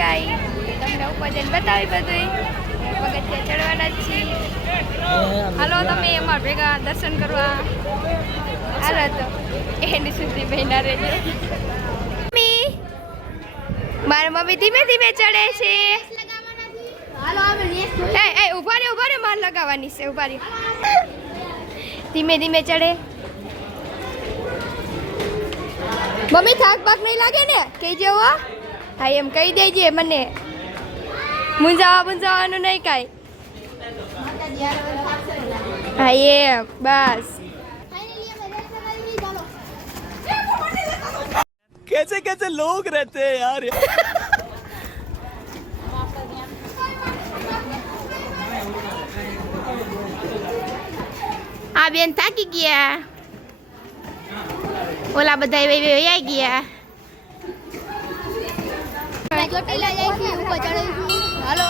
જગ્યાએ તમને ઉપર જઈને બતાવી બધું પગથિયા ચડવાના જ છીએ. હાલો તમે અમારા ભેગા દર્શન કરવા. હાલો તો એન્ડ સુધી બહેના રહેજો. મારા મમ્મી ધીમે ધીમે ચડે છે. ઉભા રે માર લગાવવાની છે. ઉભા રે ધીમે ધીમે ચડે. મમ્મી થાક પાક નહીં લાગે ને કહી જેવો. હા એમ કહી દેજે મને. મૂંઝાવાનું નહીં કાંઈ. હા એમ બસ. कैसे कैसे लोग रहते हैं यार. આ બેન થાકી ગયા. ઓલા બધા વયા ગયા. ચોટીલા જાય છે ઉપર ચડે. હાલો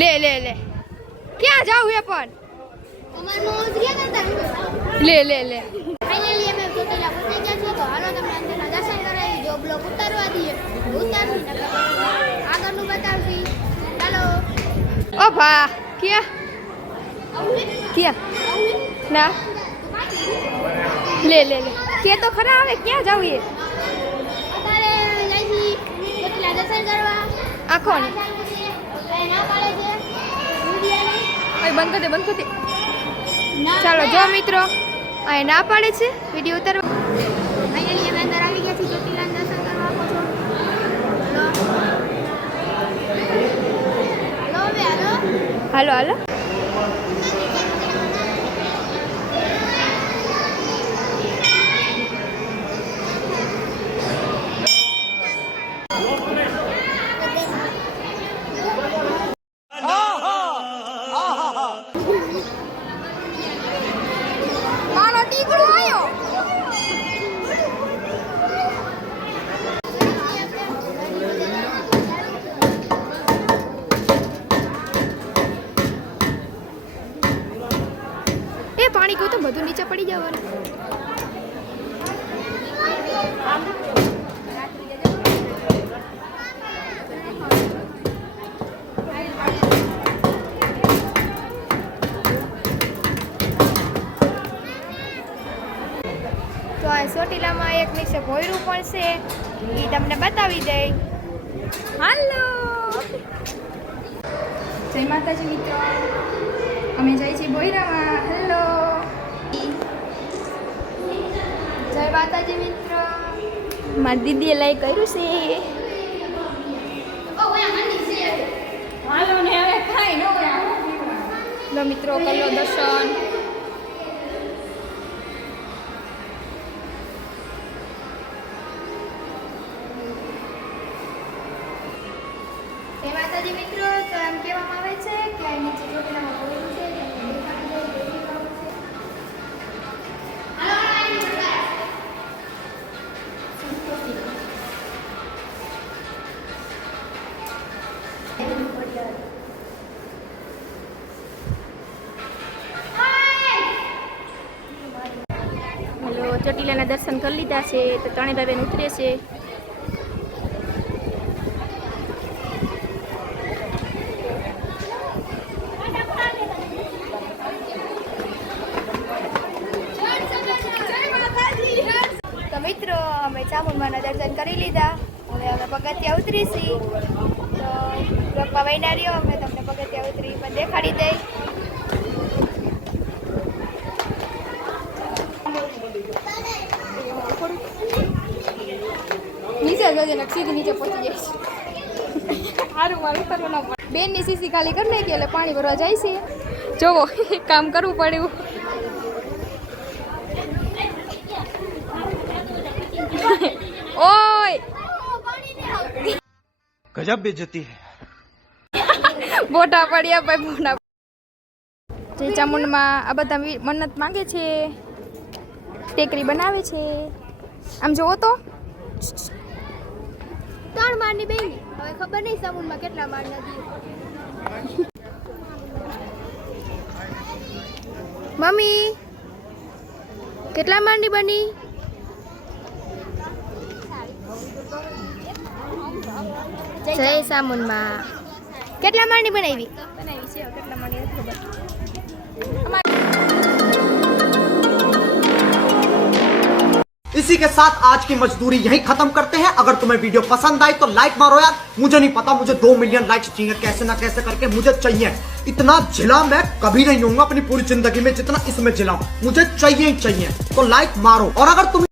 લે લે લે. ક્યાં જાવ એ પણ લે લે લે. ફાઇનલી અમે ચોટીલા પહોંચી ગયા છીએ. તો હાલો તમને અંદરના દર્શન કરાવી. જો બ્લોક ઉતારવા દઈએ ઉતારવી ને આગળનું બતાવશી. ચાલો. ઓ ભા ક્યાં ના લે લે લે. કે તો ખરા આવે ક્યાં જાવ એ. અમારે જઈશી ચોટીલા દર્શન કરવા. આખો ને બંધ કરી દે. ચાલો જો મિત્રો આ ના પાડે છે વિડીયો ઉતારવા. ફાઇનલી અમે અંદર આવી ગયા છીએ ચોટીલા દર્શન કરવા. હાલો હાલો. પાણી ગયું તો બધું નીચે પડી જવાનું. તો આ ચોટીલામાં એક નીચે ભોયરું પણ છે એ તમને બતાવી દે. હાલો જય માતાજી મિત્રો. અમે જઈએ છીએ ભોયરામાં. હેલો જય માતાજી મિત્રો. મારી દીદીએ લાઈક કર્યું છે. લો મિત્રો કરી લો દર્શન. જય માતાજી મિત્રો. તો એમ કહેવામાં આવે છે કે આ નીચે ચોટીલામાં ભોયરું છે. ચોટીલાના દર્શન કરી લીધા છે. તો ત્રણેય ભાઈ બહેન ઉતરે છે. તો મિત્રો અમે ચામુંડમાના દર્શન કરી લીધા. હવે અમે પગથિયા ઉતરીશી. તો બ્લોકમાં વહીના રહ્યો. અમે તમને પગથિયા ઉતરી પણ દેખાડી દઈ. નીચે જજે ને સીધી નીચે પહોંચી જાય છે. સારું મારું ઉતરવું ના પડે. બેનની સીસી ખાલી કરી નાખી એટલે પાણી ભરવા જાય છે. જોવો કામ કરવું પડ્યું. ઓય गजब बेइज्जती है. બોટા પડ્યા ભાઈ બોટા. જે ચામુંડમાં આ બધા મન્નત માંગે છે. ટેકરી બનાવે છે. આમ જોવો તો 3 માળની બેની હવે ખબર નહીં સમુદ્રમાં કેટલા માળ નદી મમ્મી કેટલા માળની બની જય સામુનમાં કેટલા માળની બનાવી છે કેટલા માળની નથી ખબર इसी के साथ आज की मजदूरी यहीं खत्म करते हैं। अगर तुम्हें वीडियो पसंद आई तो लाइक मारो यार। मुझे नहीं पता, मुझे 2 मिलियन लाइक्स चाहिए, कैसे ना कैसे करके मुझे चाहिए। इतना जिला मैं कभी नहीं होऊंगा अपनी पूरी जिंदगी में जितना इसमें जिला हूं। मुझे चाहिए ही चाहिए, तो लाइक मारो। और अगर तुम